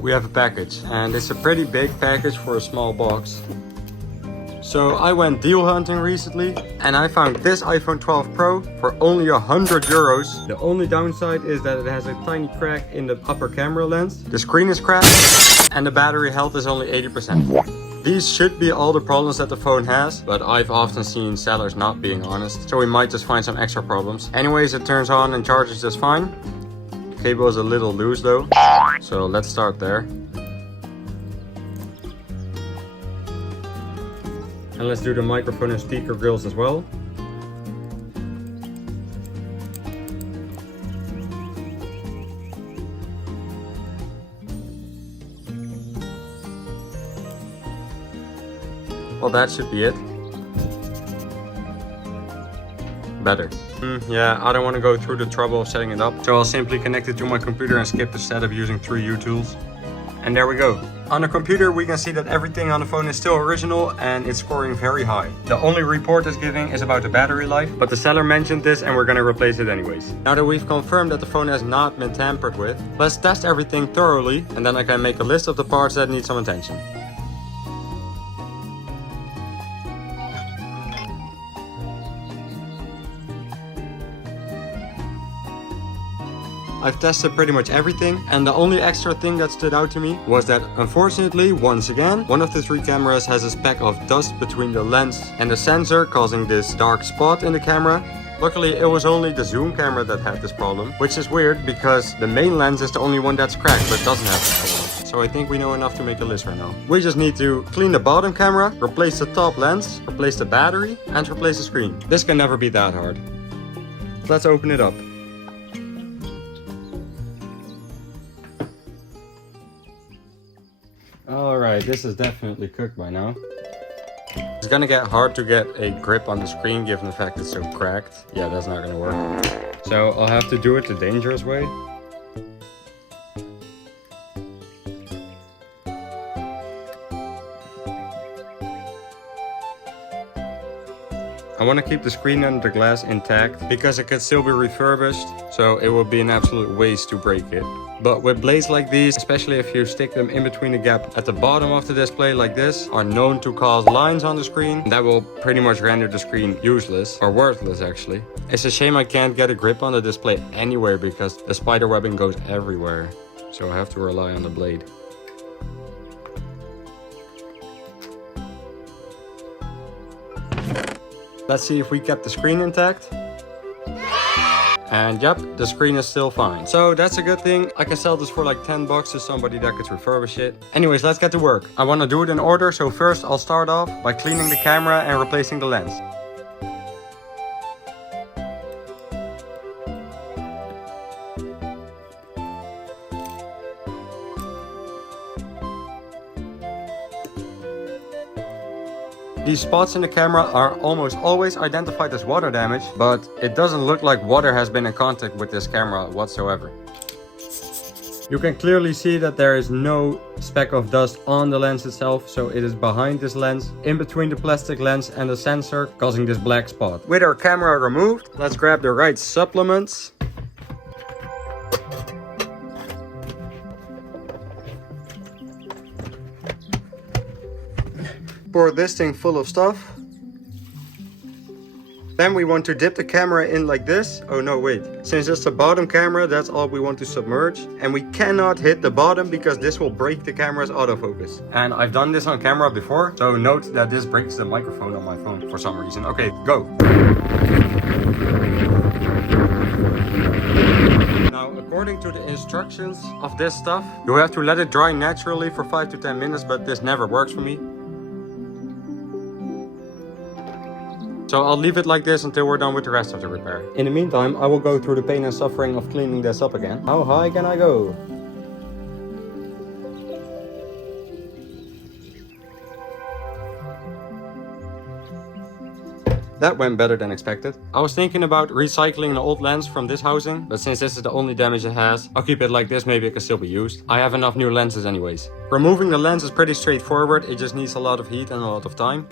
we have a package, and it's a pretty big package for a small box. So I went deal hunting recently and I found this iPhone 12 Pro for only €100. The only downside is that it has a tiny crack in the upper camera lens. The screen is cracked and the battery health is only 80%. These should be all the problems that the phone has, but I've often seen sellers not being honest, so we might just find some extra problems. Anyways, it turns on and charges just fine. The cable is a little loose though, so let's start there. And let's do the microphone and speaker grills as well. Well, that should be it. Better. Yeah, I don't want to go through the trouble of setting it up, so I'll simply connect it to my computer and skip the setup using 3 U-tools. And there we go. On the computer we can see that everything on the phone is still original and it's scoring very high. The only report it's giving is about the battery life, but the seller mentioned this and we're gonna replace it anyways. Now that we've confirmed that the phone has not been tampered with, let's test everything thoroughly and then I can make a list of the parts that need some attention. I've tested pretty much everything, and the only extra thing that stood out to me was that unfortunately, once again, one of the 3 cameras has a speck of dust between the lens and the sensor, causing this dark spot in the camera. Luckily, it was only the zoom camera that had this problem, which is weird because the main lens is the only one that's cracked but doesn't have this problem. So I think we know enough to make a list right now. We just need to clean the bottom camera, replace the top lens, replace the battery, and replace the screen. This can never be that hard. Let's open it up. Alright, this is definitely cooked by now. It's gonna get hard to get a grip on the screen given the fact it's so cracked. Yeah, that's not gonna work. So I'll have to do it the dangerous way. I want to keep the screen and the glass intact because it can still be refurbished, so it would be an absolute waste to break it. But with blades like these, especially if you stick them in between the gap at the bottom of the display like this, are known to cause lines on the screen that will pretty much render the screen useless, or worthless actually. It's a shame I can't get a grip on the display anywhere because the spider webbing goes everywhere, so I have to rely on the blade. Let's see if we kept the screen intact. And yep, the screen is still fine. So that's a good thing. I can sell this for like $10 to somebody that could refurbish it. Anyways, let's get to work. I want to do it in order. So first I'll start off by cleaning the camera and replacing the lens. These spots in the camera are almost always identified as water damage, but it doesn't look like water has been in contact with this camera whatsoever. You can clearly see that there is no speck of dust on the lens itself, so it is behind this lens, in between the plastic lens and the sensor, causing this black spot. With our camera removed, let's grab the right supplements. Pour this thing full of stuff. Then we want to dip the camera in like this. Oh no, wait. Since it's the bottom camera, that's all we want to submerge. And we cannot hit the bottom because this will break the camera's autofocus. And I've done this on camera before, so note that this breaks the microphone on my phone for some reason. Okay, go. Now, according to the instructions of this stuff, you have to let it dry naturally for 5 to 10 minutes, but this never works for me. So I'll leave it like this until we're done with the rest of the repair. In the meantime, I will go through the pain and suffering of cleaning this up again. How high can I go? That went better than expected. I was thinking about recycling an old lens from this housing, but since this is the only damage it has, I'll keep it like this, maybe it can still be used. I have enough new lenses anyways. Removing the lens is pretty straightforward, it just needs a lot of heat and a lot of time.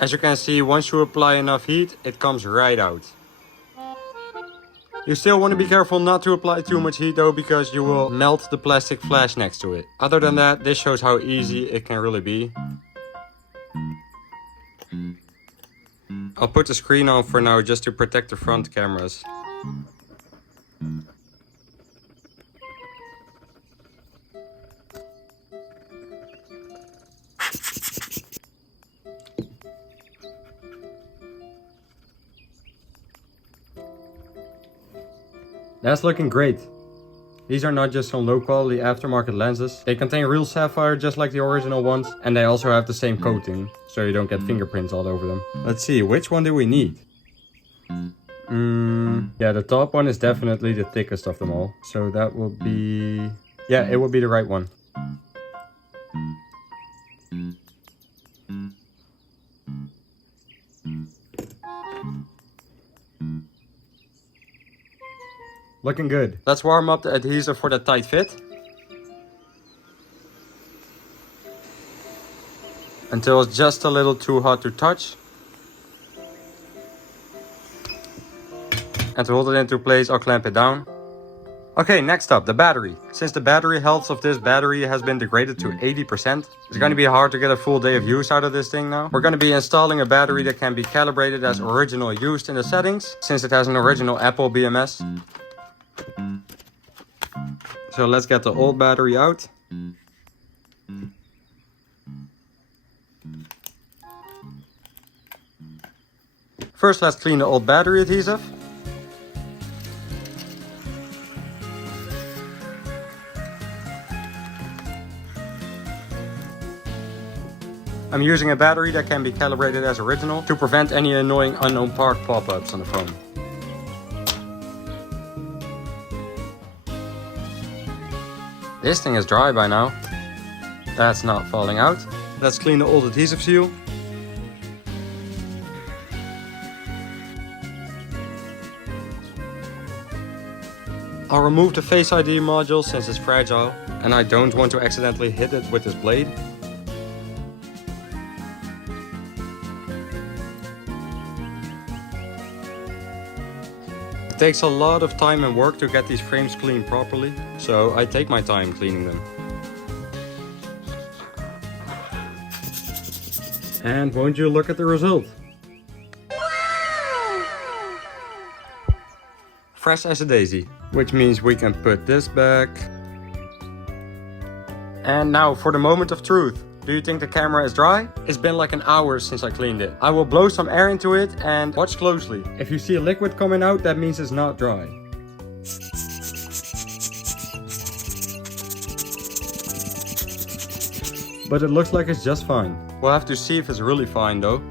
As you can see, once you apply enough heat, it comes right out. You still want to be careful not to apply too much heat though, because you will melt the plastic flash next to it. Other than that, this shows how easy it can really be. I'll put the screen on for now just to protect the front cameras. That's looking great. These are not just some low quality aftermarket lenses. They contain real sapphire just like the original ones, and they also have the same coating, so you don't get fingerprints all over them. Let's see, which one do we need? Yeah, the top one is definitely the thickest of them all. So that will be... yeah, it will be the right one. Looking good. Let's warm up the adhesive for the tight fit. Until it's just a little too hot to touch. And to hold it into place, I'll clamp it down. Okay, next up, the battery. Since the battery health of this battery has been degraded to 80%, it's going to be hard to get a full day of use out of this thing now. We're going to be installing a battery that can be calibrated as original used in the settings, since it has an original Apple BMS. So let's get the old battery out. First, let's clean the old battery adhesive. I'm using a battery that can be calibrated as original to prevent any annoying unknown part pop-ups on the phone. This thing is dry by now. That's not falling out. Let's clean the old adhesive seal. I'll remove the Face ID module since it's fragile and I don't want to accidentally hit it with this blade. It takes a lot of time and work to get these frames cleaned properly, so I take my time cleaning them. And won't you look at the result? Fresh as a daisy, which means we can put this back. And now for the moment of truth. Do you think the camera is dry? It's been like an hour since I cleaned it. I will blow some air into it and watch closely. If you see a liquid coming out, that means it's not dry. But it looks like it's just fine. We'll have to see if it's really fine though.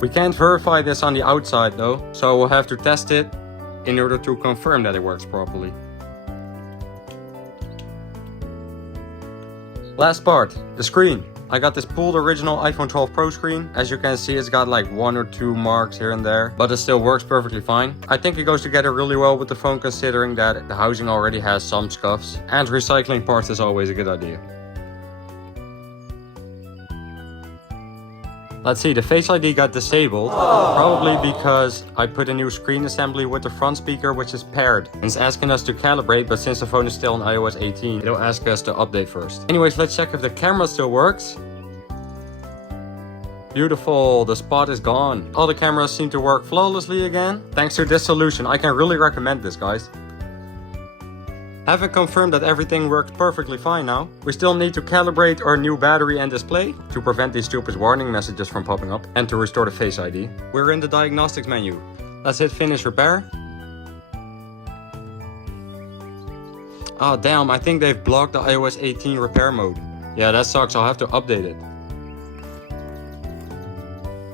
We can't verify this on the outside though, so we'll have to test it in order to confirm that it works properly. Last part, the screen. I got this pulled original iPhone 12 Pro screen. As you can see, it's got like 1 or 2 marks here and there, but it still works perfectly fine. I think it goes together really well with the phone, considering that the housing already has some scuffs, and recycling parts is always a good idea. Let's see, the Face ID got disabled, probably because I put a new screen assembly with the front speaker, which is paired. And it's asking us to calibrate, but since the phone is still on iOS 18, it'll ask us to update first. Anyways, let's check if the camera still works. Beautiful, the spot is gone. All the cameras seem to work flawlessly again. Thanks to this solution, I can really recommend this, guys. Having confirmed that everything worked perfectly fine now, we still need to calibrate our new battery and display to prevent these stupid warning messages from popping up and to restore the Face ID. We're in the diagnostics menu. Let's hit finish repair. Oh damn, I think they've blocked the iOS 18 repair mode. Yeah, that sucks, I'll have to update it.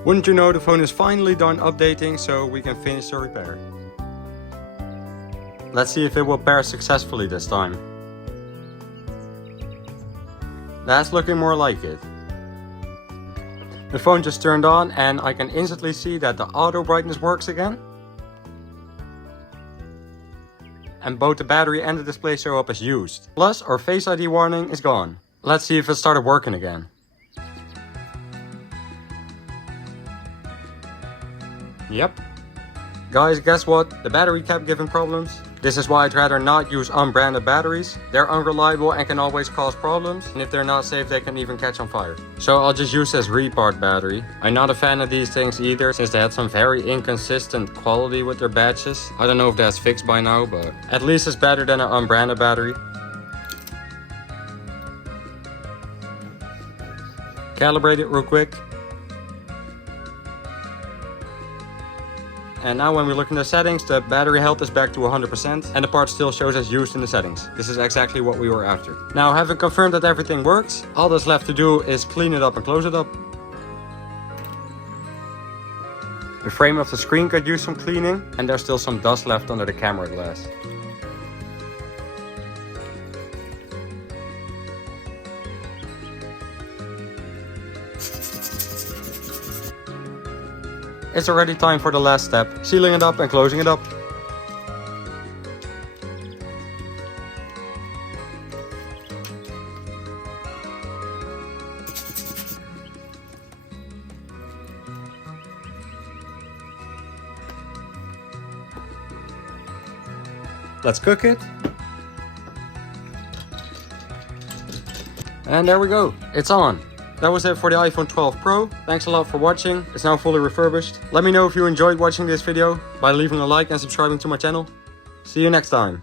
Wouldn't you know, the phone is finally done updating, so we can finish the repair. Let's see if it will pair successfully this time. That's looking more like it. The phone just turned on and I can instantly see that the auto brightness works again. And both the battery and the display show up as used. Plus, our Face ID warning is gone. Let's see if it started working again. Yep. Guys, guess what? The battery kept giving problems. This is why I'd rather not use unbranded batteries. They're unreliable and can always cause problems. And if they're not safe, they can even catch on fire. So I'll just use this Repart battery. I'm not a fan of these things either, since they had some very inconsistent quality with their batches. I don't know if that's fixed by now, but at least it's better than an unbranded battery. Calibrate it real quick. And now when we look in the settings, the battery health is back to 100% and the part still shows as used in the settings. This is exactly what we were after. Now, having confirmed that everything works, all that's left to do is clean it up and close it up. The frame of the screen could use some cleaning, and there's still some dust left under the camera glass. It's already time for the last step, sealing it up and closing it up. Let's cook it. And there we go, it's on. That was it for the iPhone 12 Pro. Thanks a lot for watching. It's now fully refurbished. Let me know if you enjoyed watching this video by leaving a like and subscribing to my channel. See you next time.